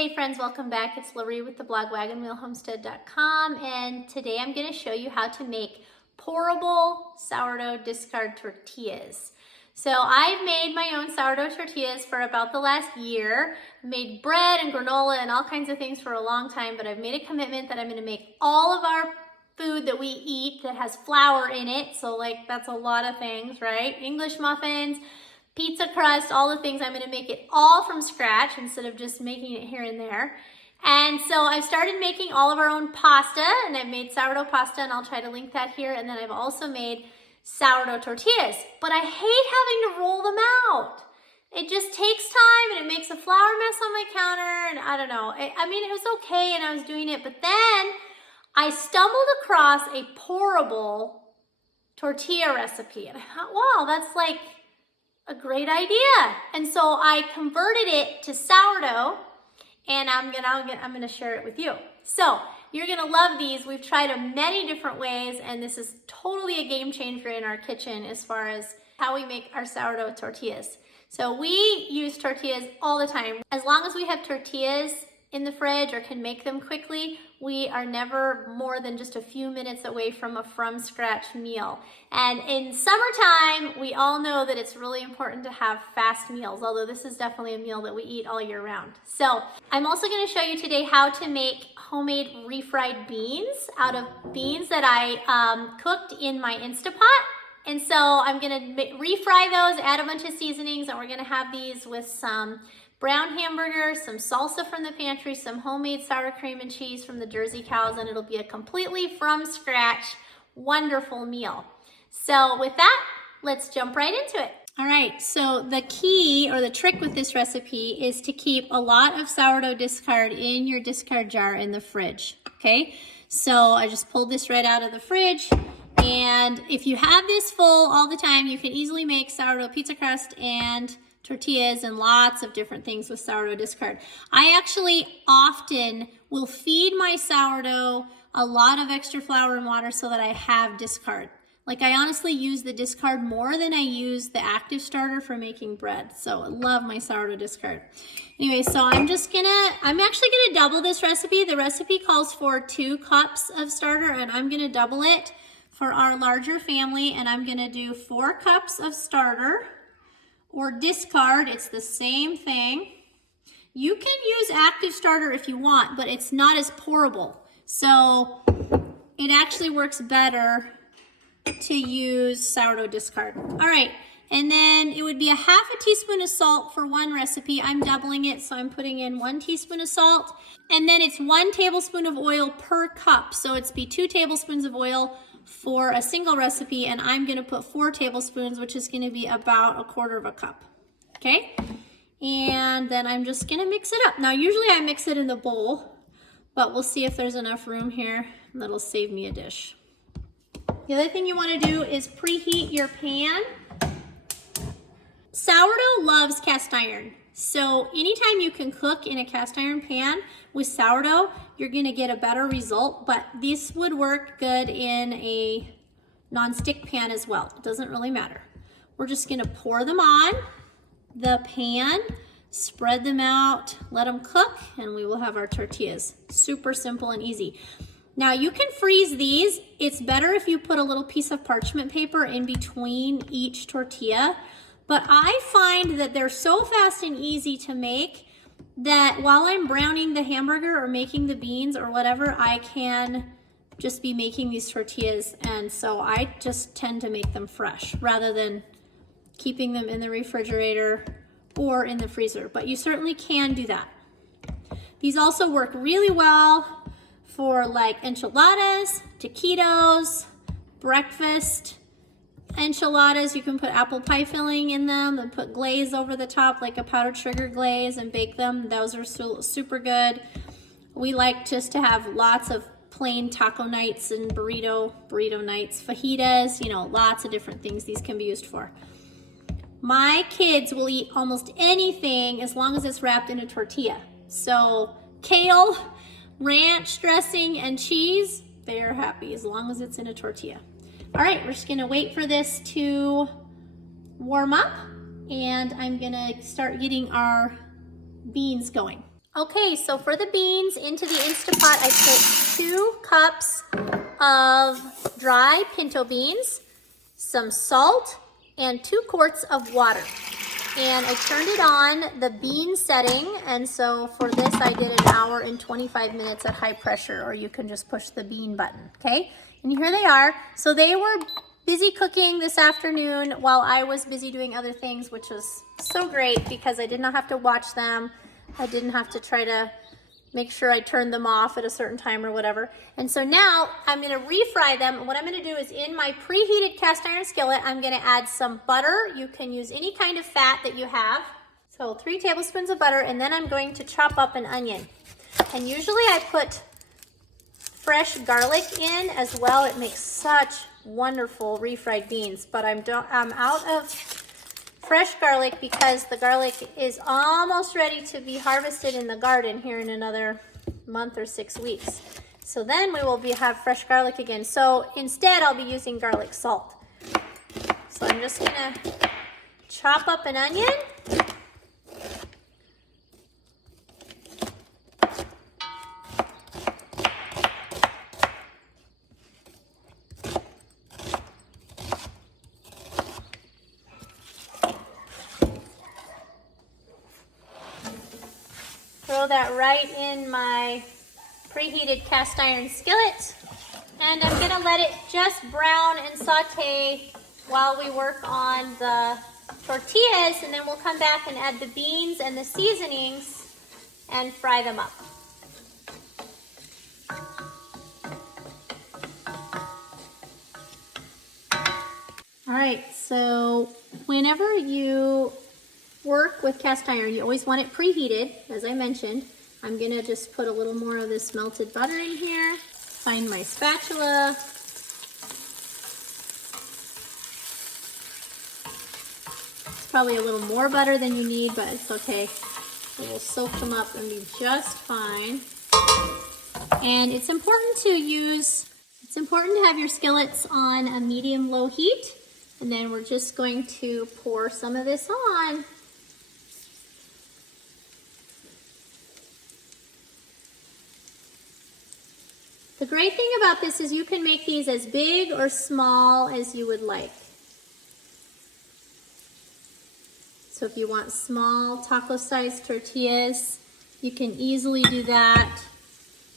Hey friends, welcome back. It's Lori with the blog Wagon Wheel Homestead.com, and today I'm going to show you how to make pourable sourdough discard tortillas. So I've made my own sourdough tortillas for about the last year. Made bread and granola and all kinds of things for a long time, but I've made a commitment that I'm going to make all of our food that we eat that has flour in it. So like that's a lot of things, right? English muffins, pizza crust, all the things. I'm going to make it all from scratch instead of just making it here and there. And so I've started making all of our own pasta, and I've made sourdough pasta, and I'll try to link that here. And then I've also made sourdough tortillas, but I hate having to roll them out. It just takes time, and it makes a flour mess on my counter, and I don't know. I mean, it was okay, and I was doing it, but then I stumbled across a pourable tortilla recipe, and I thought, wow, that's like a great idea. And so I converted it to sourdough, and I'm gonna share it with you. So you're gonna love these. We've tried them many different ways, and this is totally a game changer in our kitchen as far as how we make our sourdough tortillas. So we use tortillas all the time. As long as we have tortillas in the fridge or can make them quickly, we are never more than just a few minutes away from a from scratch meal. And in summertime, we all know that it's really important to have fast meals, although this is definitely a meal that we eat all year round. So I'm also going to show you today how to make homemade refried beans out of beans that I cooked in my Instapot. And so I'm going to refry those, add a bunch of seasonings, and we're going to have these with some brown hamburgers, some salsa from the pantry, some homemade sour cream and cheese from the Jersey cows, and it'll be a completely from scratch, wonderful meal. So with that, let's jump right into it. All right, so the key or the trick with this recipe is to keep a lot of sourdough discard in your discard jar in the fridge, okay? So I just pulled this right out of the fridge, and if you have this full all the time, you can easily make sourdough pizza crust and tortillas and lots of different things with sourdough discard. I actually often will feed my sourdough a lot of extra flour and water so that I have discard. Like I honestly use the discard more than I use the active starter for making bread. So I love my sourdough discard. Anyway, so I'm actually gonna double this recipe. The recipe calls for 2 cups of starter, and I'm gonna double it for our larger family, and I'm gonna do 4 cups of starter or discard. It's the same thing. You can use active starter if you want, but it's not as pourable. So it actually works better to use sourdough discard. All right, and then it would be a 1/2 teaspoon of salt for one recipe. I'm doubling it, so I'm putting in 1 teaspoon of salt. And then it's 1 tablespoon of oil per cup. So it's be 2 tablespoons of oil for a single recipe, and I'm gonna put 4 tablespoons, which is gonna be about 1/4 cup, okay? And then I'm just gonna mix it up. Now, usually I mix it in the bowl, but we'll see if there's enough room here that'll save me a dish. The other thing you wanna do is preheat your pan. Sourdough loves cast iron. So anytime you can cook in a cast iron pan with sourdough, you're gonna get a better result, but this would work good in a non-stick pan as well. It doesn't really matter. We're just gonna pour them on the pan, spread them out, let them cook, and we will have our tortillas. Super simple and easy. Now you can freeze these. It's better if you put a little piece of parchment paper in between each tortilla. But I find that they're so fast and easy to make that while I'm browning the hamburger or making the beans or whatever, I can just be making these tortillas. And so I just tend to make them fresh rather than keeping them in the refrigerator or in the freezer. But you certainly can do that. These also work really well for like enchiladas, taquitos, breakfast enchiladas. You can put apple pie filling in them and put glaze over the top, like a powdered sugar glaze, and bake them. Those are super good. We like just to have lots of plain taco nights and burrito nights, fajitas, you know, lots of different things these can be used for. My kids will eat almost anything as long as it's wrapped in a tortilla. So kale, ranch dressing, and cheese, they are happy as long as it's in a tortilla. All right, we're just gonna wait for this to warm up, and I'm gonna start getting our beans going. Okay, so for the beans, into the Instapot, I put 2 cups of dry pinto beans, some salt, and 2 quarts of water. And I turned it on the bean setting, and so for this I did 1 hour and 25 minutes at high pressure, or you can just push the bean button, okay? And here they are. So they were busy cooking this afternoon while I was busy doing other things, which was so great because I did not have to watch them. I didn't have to try to make sure I turned them off at a certain time or whatever. And so now I'm gonna refry them. What I'm gonna do is in my preheated cast iron skillet, I'm gonna add some butter. You can use any kind of fat that you have. So 3 tablespoons of butter, and then I'm going to chop up an onion. And usually I put fresh garlic in as well. It makes such wonderful refried beans, but I'm out of fresh garlic because the garlic is almost ready to be harvested in the garden here in another month or 6 weeks. So then we will have fresh garlic again. So instead I'll be using garlic salt. So I'm just gonna chop up an onion. Throw that right in my preheated cast iron skillet. And I'm gonna let it just brown and saute while we work on the tortillas, and then we'll come back and add the beans and the seasonings and fry them up. All right, so whenever you work with cast iron, you always want it preheated, as I mentioned. I'm gonna just put a little more of this melted butter in here. Find my spatula. It's probably a little more butter than you need, but it's okay. It will soak them up and be just fine. And it's important to have your skillets on a medium-low heat. And then we're just going to pour some of this on. The great thing about this is you can make these as big or small as you would like. So if you want small taco-sized tortillas, you can easily do that.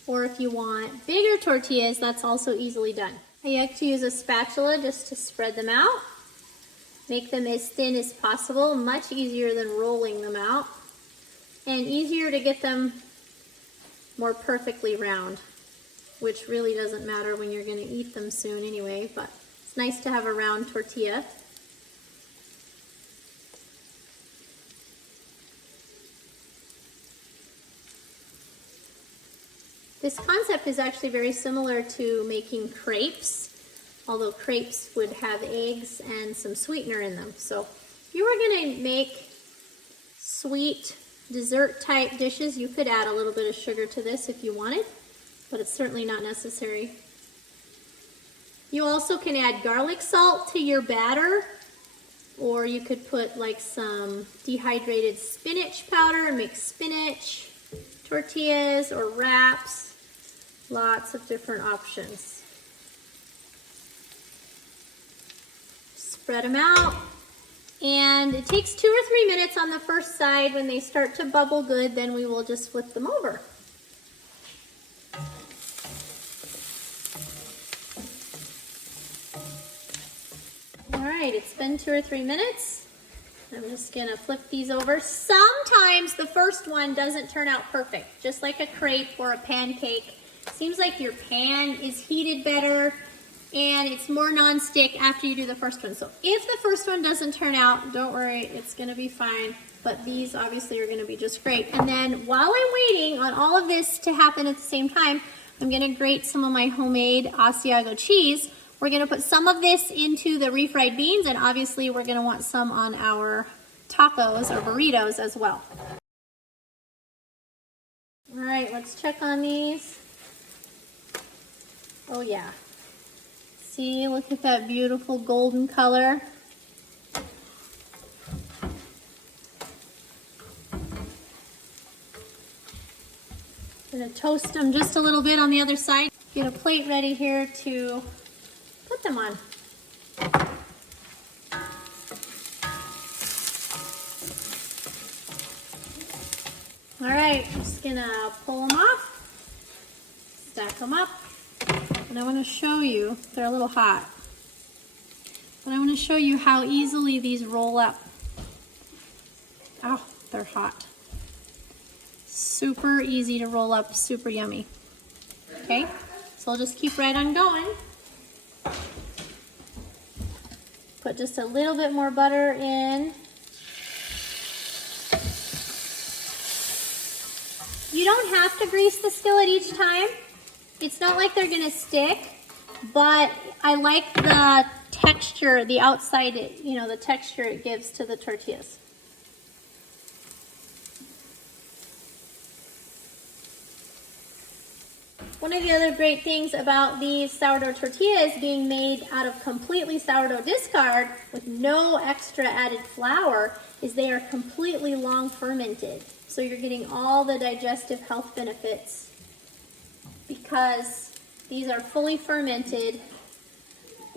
Or if you want bigger tortillas, that's also easily done. I like to use a spatula just to spread them out. Make them as thin as possible, much easier than rolling them out. And easier to get them more perfectly round, which really doesn't matter when you're gonna eat them soon anyway, but it's nice to have a round tortilla. This concept is actually very similar to making crepes, although crepes would have eggs and some sweetener in them. So if you were gonna make sweet dessert type dishes, you could add a little bit of sugar to this if you wanted, but it's certainly not necessary. You also can add garlic salt to your batter, or you could put like some dehydrated spinach powder and make spinach tortillas or wraps. Lots of different options. Spread them out, and it takes 2 or 3 minutes on the first side. When they start to bubble good, then we will just flip them over. All right, it's been 2 or 3 minutes. I'm just gonna flip these over. Sometimes the first one doesn't turn out perfect, just like a crepe or a pancake. Seems like your pan is heated better and it's more non-stick after you do the first one. So if the first one doesn't turn out, don't worry, it's gonna be fine. But these obviously are gonna be just great. And then while I'm waiting on all of this to happen at the same time, I'm gonna grate some of my homemade Asiago cheese. We're gonna put some of this into the refried beans, and obviously we're gonna want some on our tacos or burritos as well. All right, let's check on these. Oh yeah. See, look at that beautiful golden color. Gonna toast them just a little bit on the other side. Get a plate ready here to put them on. All right, just gonna pull them off, stack them up, and I wanna show you, they're a little hot, but I wanna show you how easily these roll up. Oh, they're hot. Super easy to roll up, super yummy. Okay, so I'll just keep right on going. Put just a little bit more butter in. You don't have to grease the skillet each time. It's not like they're gonna stick, but I like the texture, the outside, the texture it gives to the tortillas. One of the other great things about these sourdough tortillas being made out of completely sourdough discard with no extra added flour is they are completely long fermented. So you're getting all the digestive health benefits because these are fully fermented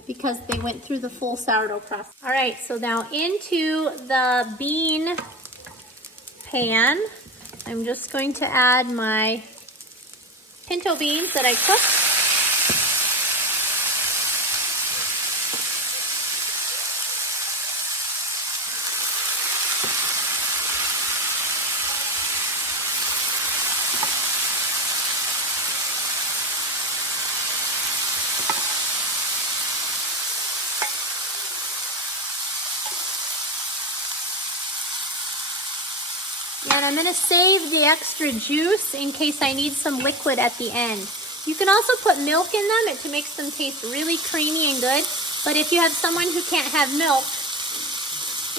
because they went through the full sourdough process. All right, so now into the bean pan, I'm just going to add my pinto beans that I cooked. And I'm going to save the extra juice in case I need some liquid at the end. You can also put milk in them. It makes them taste really creamy and good. But if you have someone who can't have milk,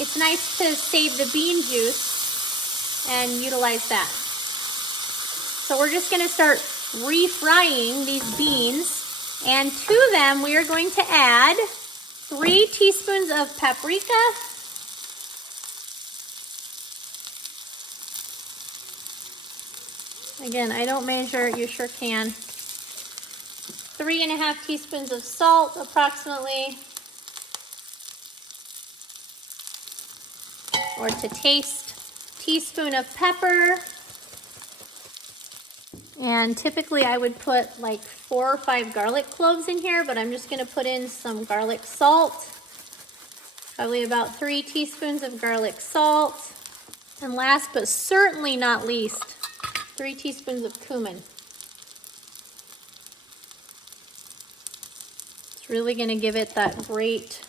it's nice to save the bean juice and utilize that. So we're just going to start refrying these beans. And to them, we are going to add 3 teaspoons of paprika, again, I don't measure, you sure can. 3½ teaspoons of salt, approximately, or to taste. Teaspoon of pepper. And typically I would put like 4 or 5 garlic cloves in here, but I'm just gonna put in some garlic salt. Probably about 3 teaspoons of garlic salt. And last but certainly not least, 3 teaspoons of cumin. It's really going to give it that great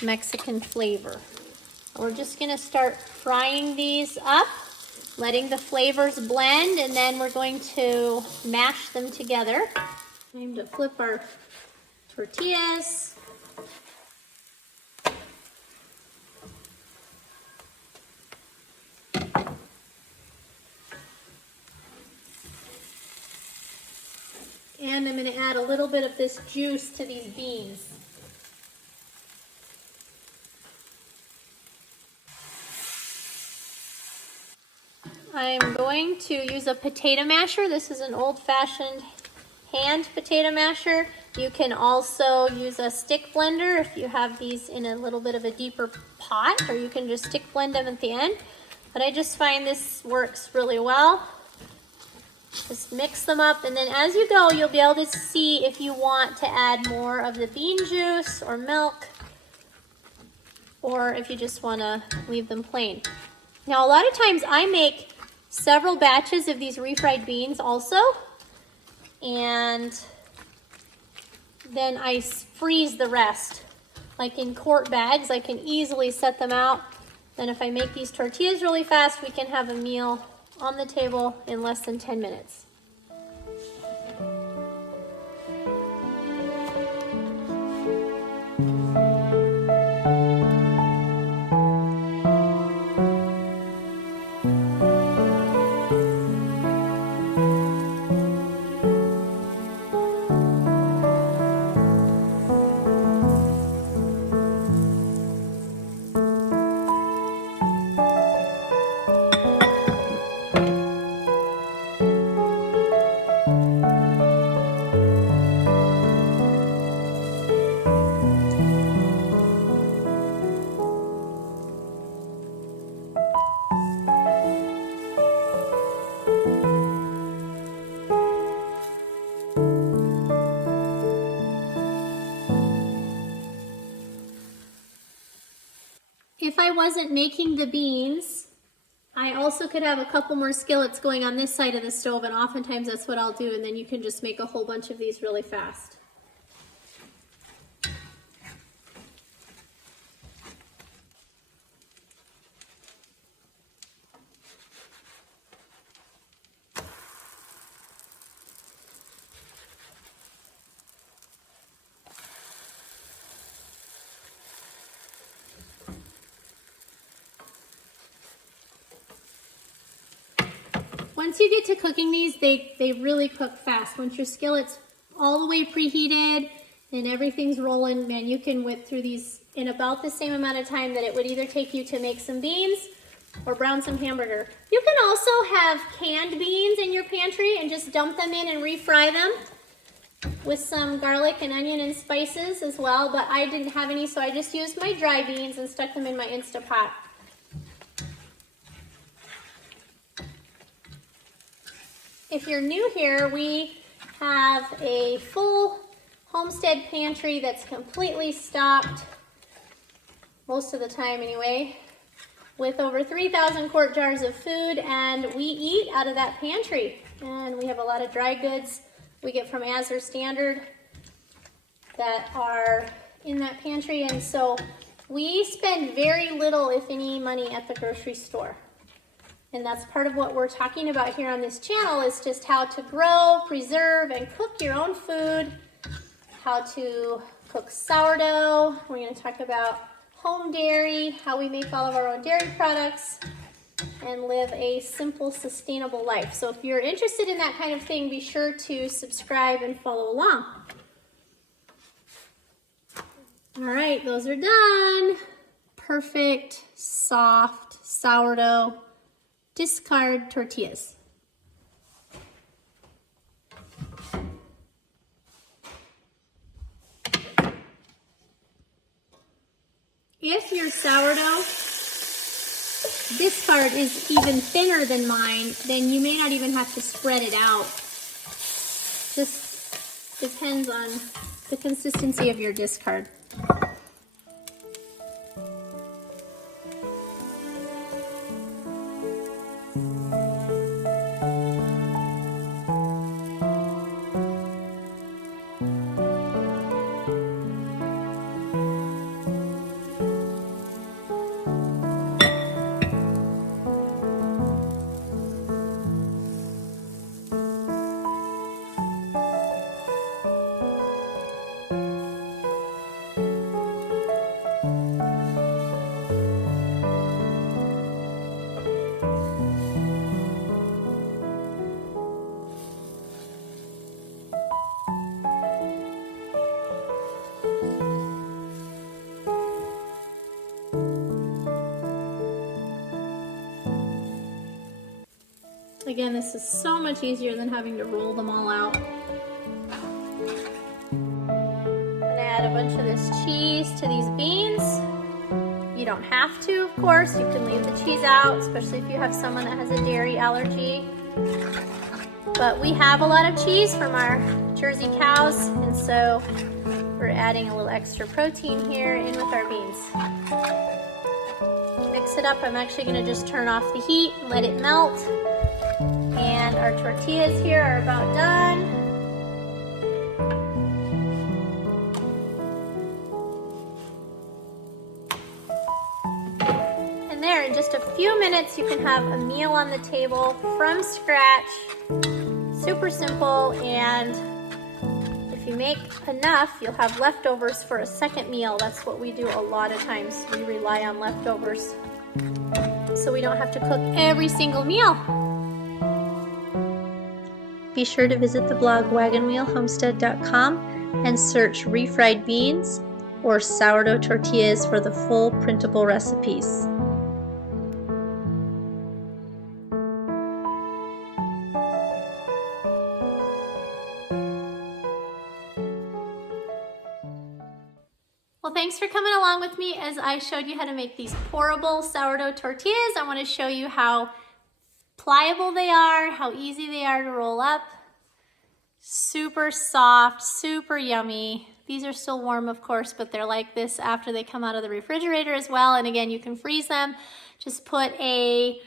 Mexican flavor. We're just going to start frying these up, letting the flavors blend, and then we're going to mash them together. Time to flip our tortillas. And I'm going to add a little bit of this juice to these beans. I'm going to use a potato masher. This is an old-fashioned hand potato masher. You can also use a stick blender if you have these in a little bit of a deeper pot, or you can just stick blend them at the end. But I just find this works really well. Just mix them up, and then as you go, you'll be able to see if you want to add more of the bean juice or milk, or if you just want to leave them plain. Now, a lot of times I make several batches of these refried beans also, and then I freeze the rest. Like in quart bags, I can easily set them out. Then if I make these tortillas really fast, we can have a meal on the table in less than 10 minutes. if I wasn't making the beans, I also could have a couple more skillets going on this side of the stove, and oftentimes that's what I'll do, and then you can just make a whole bunch of these really fast. Once you get to cooking these, they really cook fast. Once your skillet's all the way preheated and everything's rolling, man, you can whip through these in about the same amount of time that it would either take you to make some beans or brown some hamburger. You can also have canned beans in your pantry and just dump them in and refry them with some garlic and onion and spices as well, but I didn't have any, so I just used my dry beans and stuck them in my Instapot. If you're new here, we have a full homestead pantry that's completely stocked, most of the time anyway, with over 3,000 quart jars of food, and we eat out of that pantry. And we have a lot of dry goods we get from Azure Standard that are in that pantry, and so we spend very little, if any, money at the grocery store. And that's part of what we're talking about here on this channel, is just how to grow, preserve, and cook your own food, how to cook sourdough. We're going to talk about home dairy, how we make all of our own dairy products, and live a simple, sustainable life. So if you're interested in that kind of thing, be sure to subscribe and follow along. All right, those are done. Perfect, soft sourdough discard tortillas. If your sourdough discard is even thinner than mine, then you may not even have to spread it out. Just depends on the consistency of your discard. Again, this is so much easier than having to roll them all out. I'm gonna add a bunch of this cheese to these beans. You don't have to, of course. You can leave the cheese out, especially if you have someone that has a dairy allergy. But we have a lot of cheese from our Jersey cows, and so we're adding a little extra protein here in with our beans. Mix it up. I'm actually gonna just turn off the heat and let it melt. And our tortillas here are about done. And there, in just a few minutes, you can have a meal on the table from scratch. Super simple, and if you make enough, you'll have leftovers for a second meal. That's what we do a lot of times. We rely on leftovers, so we don't have to cook every single meal. Be sure to visit the blog wagonwheelhomestead.com and search refried beans or sourdough tortillas for the full printable recipes. Well, thanks for coming along with me as I showed you how to make these pourable sourdough tortillas. I want to show you how pliable they are, how easy they are to roll up. Super soft, super yummy. These are still warm, of course, but they're like this after they come out of the refrigerator as well. And again, you can freeze them. Just put a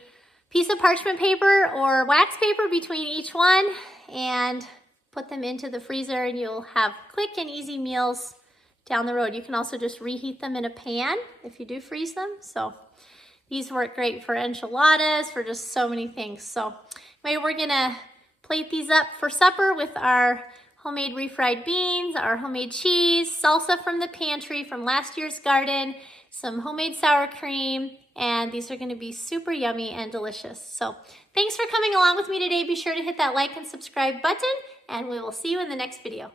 piece of parchment paper or wax paper between each one and put them into the freezer, and you'll have quick and easy meals down the road. You can also just reheat them in a pan if you do freeze them. So these work great for enchiladas, for just so many things. So anyway, we're gonna plate these up for supper with our homemade refried beans, our homemade cheese, salsa from the pantry from last year's garden, some homemade sour cream, and these are gonna be super yummy and delicious. So thanks for coming along with me today. Be sure to hit that like and subscribe button, and we will see you in the next video.